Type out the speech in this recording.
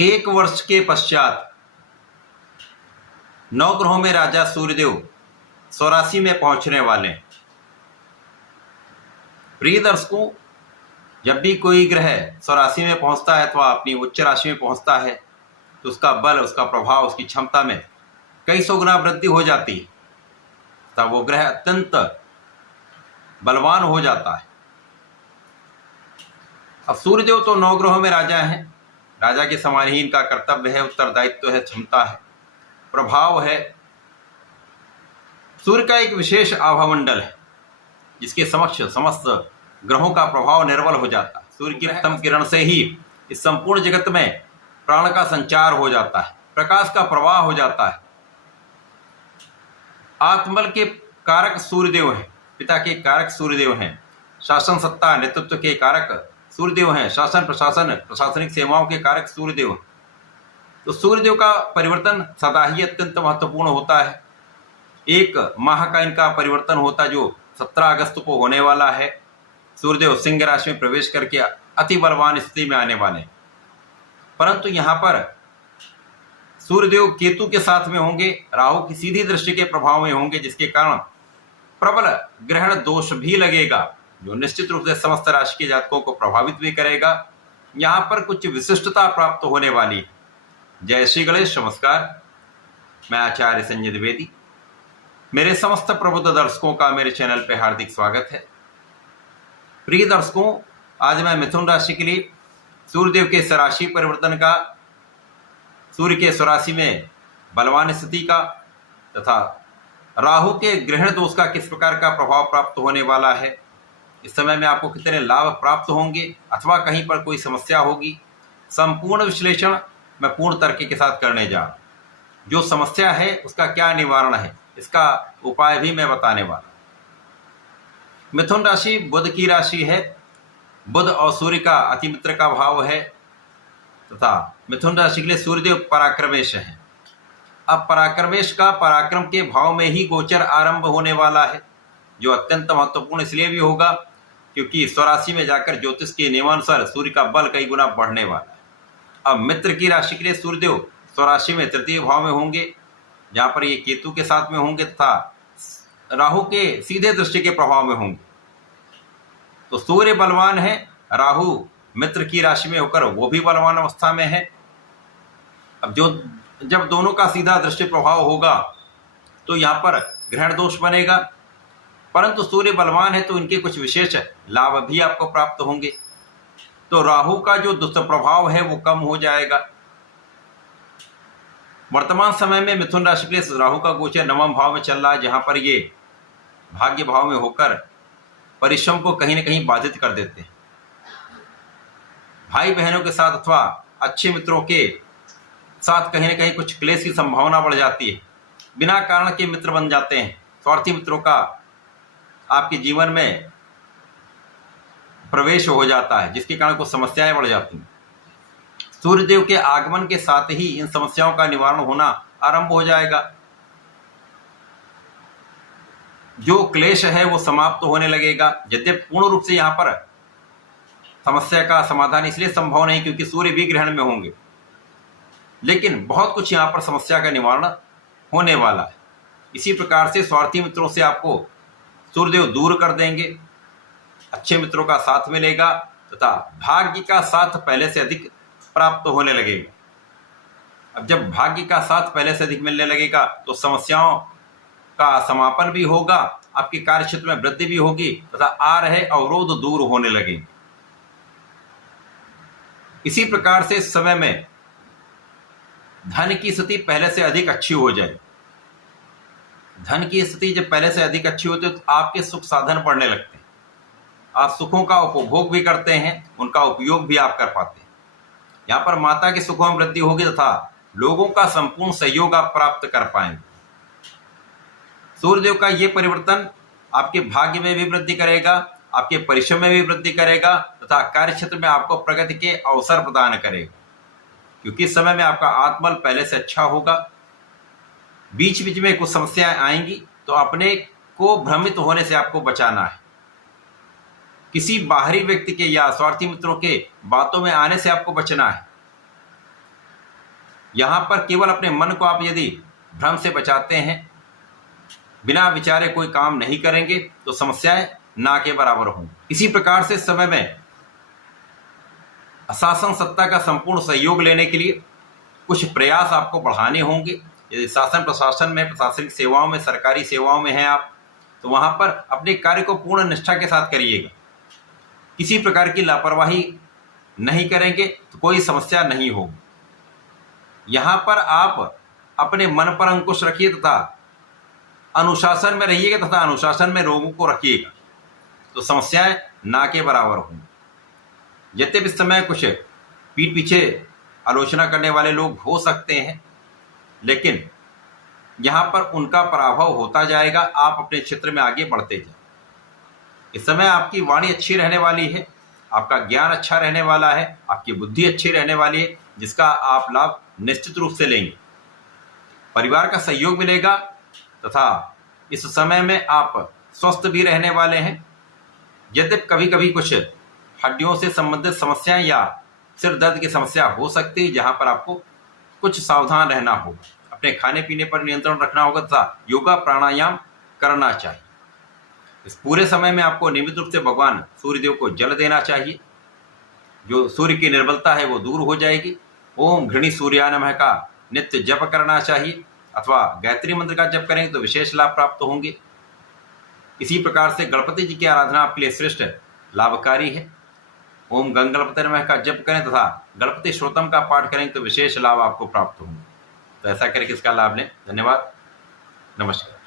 एक वर्ष के पश्चात नवग्रहों में राजा सूर्यदेव स्वराशि में पहुंचने वाले हैं। प्रिय दर्शकों, जब भी कोई ग्रह स्वराशि में पहुंचता है अथवा अपनी उच्च राशि में पहुंचता है तो उसका बल, उसका प्रभाव, उसकी क्षमता में कई सौ गुना वृद्धि हो जाती है, तब वो ग्रह अत्यंत बलवान हो जाता है। अब सूर्यदेव तो नवग्रहों में राजा हैं। राजा के समान ही इनका कर्तव्य है, उत्तरदायित्व है, क्षमता है, प्रभाव है। सूर्य का एक विशेष आभामंडल है जिसके समक्ष समस्त ग्रहों का प्रभाव निर्बल हो जाता है। सूर्य की प्रथम किरण से ही इस संपूर्ण जगत में प्राण का संचार हो जाता है, प्रकाश का प्रवाह हो जाता है। आत्मबल के कारक सूर्यदेव हैं, पिता के कारक सूर्यदेव हैं, शासन सत्ता नेतृत्व के कारक सूर्यदेव हैं, शासन प्रशासन प्रशासनिक सेवाओं के कारक सूर्यदेव हैं। तो सूर्यदेव का परिवर्तन सदा ही अत्यंत महत्वपूर्ण होता है। एक माह का इनका परिवर्तन होता है जो 17 अगस्त को होने वाला है। सूर्यदेव सिंह राशि में प्रवेश करके अति बलवान स्थिति में आने वाले हैं, परंतु यहाँ पर सूर्यदेव केतु के साथ में होंगे, राहु की सीधी दृष्टि के प्रभाव में होंगे, जिसके कारण प्रबल ग्रहण दोष भी लगेगा जो निश्चित रूप से समस्त राशि के जातकों को प्रभावित भी करेगा। यहाँ पर कुछ विशिष्टता प्राप्त होने वाली है। जय श्री गणेश। नमस्कार, मैं आचार्य संजय द्विवेदी। मेरे समस्त प्रबुद्ध दर्शकों का मेरे चैनल पे हार्दिक स्वागत है। प्रिय दर्शकों, आज मैं मिथुन राशि के लिए सूर्यदेव के स्वराशि परिवर्तन का, सूर्य के स्वराशि में बलवान स्थिति का तथा राहु के ग्रहण दोष का किस प्रकार का प्रभाव प्राप्त होने वाला है, इस समय में आपको कितने लाभ प्राप्त होंगे अथवा कहीं पर कोई समस्या होगी, संपूर्ण विश्लेषण मैं पूर्ण तर्क के साथ करने जा रहा हूं। जो समस्या है उसका क्या निवारण है, इसका उपाय भी मैं बताने वाला हूं। मिथुन राशि बुध की राशि है। बुध और सूर्य का अति मित्र का भाव है तथा मिथुन राशि के लिए सूर्यदेव पराक्रमेश है। अब पराक्रमेश का पराक्रम के भाव में ही गोचर आरंभ होने वाला है, जो अत्यंत महत्वपूर्ण इसलिए भी होगा क्योंकि स्वराशि में जाकर ज्योतिष के नियमानुसार सूर्य का बल कई गुना बढ़ने वाला है। अब मित्र की राशि के लिए सूर्यदेव स्वराशि में तृतीय भाव में होंगे, जहाँ पर ये केतु के साथ में होंगे तथा राहु के सीधे दृष्टि के प्रभाव में होंगे। तो सूर्य बलवान है, राहु मित्र की राशि में होकर वो भी बलवान अवस्था में है। अब जब दोनों का सीधा दृष्टि प्रभाव होगा तो यहाँ पर ग्रहण दोष बनेगा, परंतु सूर्य बलवान है तो इनके कुछ विशेष लाभ भी आपको प्राप्त होंगे। तो राहु का जो दुष्प्रभाव है वो कम हो जाएगा। वर्तमान समय में मिथुन राशि के लिए राहु का गोचर नवम भाव में चल रहा है, जहां पर ये भाग्य भाव में होकर परिश्रम को कहीं न कहीं बाधित कर देते हैं। भाई बहनों के साथ अथवा अच्छे मित्रों के साथ कहीं न कहीं कुछ क्लेश की संभावना बढ़ जाती है। बिना कारण के मित्र बन जाते हैं। स्वार्थी मित्रों का आपके जीवन में प्रवेश हो जाता है, जिसके कारण कुछ समस्याएं बढ़ जाती हैं। सूर्यदेव के आगमन के साथ ही इन समस्याओं का निवारण होना आरंभ हो जाएगा। जो क्लेश है वो समाप्त होने लगेगा। यद्यपि पूर्ण रूप से यहाँ पर समस्या का समाधान इसलिए संभव नहीं क्योंकि सूर्य भी ग्रहण में होंगे, लेकिन बहुत कुछ यहाँ पर समस्या का निवारण होने वाला है। इसी प्रकार से स्वार्थी मित्रों से आपको सूर्यदेव दूर कर देंगे, अच्छे मित्रों का साथ मिलेगा तथा भाग्य का साथ पहले से अधिक प्राप्त होने लगेगा। अब जब भाग्य का साथ पहले से अधिक मिलने लगेगा तो समस्याओं का समापन भी होगा, आपके कार्य क्षेत्र में वृद्धि भी होगी तथा आ रहे अवरोध दूर होने लगेंगे। इसी प्रकार से इस समय में धन की स्थिति पहले से अधिक अच्छी हो जाए। धन की स्थिति जब पहले से अधिक अच्छी होती है तो आपके सुख साधन बढ़ने लगते हैं। आप सुखों का उपभोग भी करते हैं, उनका उपयोग भी आप कर पाते हैं। यहाँ पर माता के सुखों में वृद्धि होगी तथा लोगों का संपूर्ण सहयोग आप प्राप्त कर पाएंगे। सूर्यदेव का ये परिवर्तन आपके भाग्य में भी वृद्धि करेगा, आपके परिश्रम में भी वृद्धि करेगा तथा कार्य क्षेत्र में आपको प्रगति के अवसर प्रदान करेगा, क्योंकि इस समय में आपका आत्मबल पहले से अच्छा होगा। बीच बीच में कुछ समस्याएं आएंगी तो अपने को भ्रमित होने से आपको बचाना है। किसी बाहरी व्यक्ति के या स्वार्थी मित्रों के बातों में आने से आपको बचना है। यहाँ पर केवल अपने मन को आप यदि भ्रम से बचाते हैं, बिना विचारे कोई काम नहीं करेंगे तो समस्याएं ना के बराबर होंगी। इसी प्रकार से समय में शासन सत्ता का संपूर्ण सहयोग लेने के लिए कुछ प्रयास आपको बढ़ाने होंगे। यदि शासन प्रशासन में, प्रशासनिक सेवाओं में, सरकारी सेवाओं में हैं आप, तो वहाँ पर अपने कार्य को पूर्ण निष्ठा के साथ करिएगा। किसी प्रकार की लापरवाही नहीं करेंगे तो कोई समस्या नहीं होगी। यहाँ पर आप अपने मन पर अंकुश रखिए तथा अनुशासन में रहिएगा तथा अनुशासन में लोगों को रखिएगा, तो समस्याएं ना के बराबर होंगी। यद्यपि इस समय कुछ पीठ पीछे आलोचना करने वाले लोग हो सकते हैं, लेकिन यहाँ पर उनका पराभव होता जाएगा। आप अपने क्षेत्र में आगे बढ़ते जाए। इस समय आपकी वाणी अच्छी रहने वाली है, आपका ज्ञान अच्छा रहने वाला है, आपकी बुद्धि अच्छी रहने वाली है, जिसका आप लाभ निश्चित रूप से लेंगे। परिवार का सहयोग मिलेगा तथा इस समय में आप स्वस्थ भी रहने वाले हैं। यद्यपि कभी कभी कुछ हड्डियों से संबंधित समस्याएं या सिर दर्द की समस्या हो सकती है, जहां पर आपको कुछ सावधान रहना होगा। अपने खाने पीने पर नियंत्रण रखना होगा तथा योगा प्राणायाम करना चाहिए। इस पूरे समय में आपको नियमित रूप से भगवान सूर्यदेव को जल देना चाहिए। जो सूर्य की निर्बलता है वो दूर हो जाएगी। ओम घृणी सूर्याय नमः का नित्य जप करना चाहिए, अथवा गायत्री मंत्र का जप करेंगे तो विशेष लाभ प्राप्त होंगे। इसी प्रकार से गणपति जी की आराधना आपके लिए श्रेष्ठ लाभकारी है। ओम गंगणपति नमः का जप करें तथा गणपति श्रोतम का पाठ करेंगे तो विशेष लाभ आपको प्राप्त होंगे। तो ऐसा करके इसका लाभ लें। धन्यवाद, नमस्कार।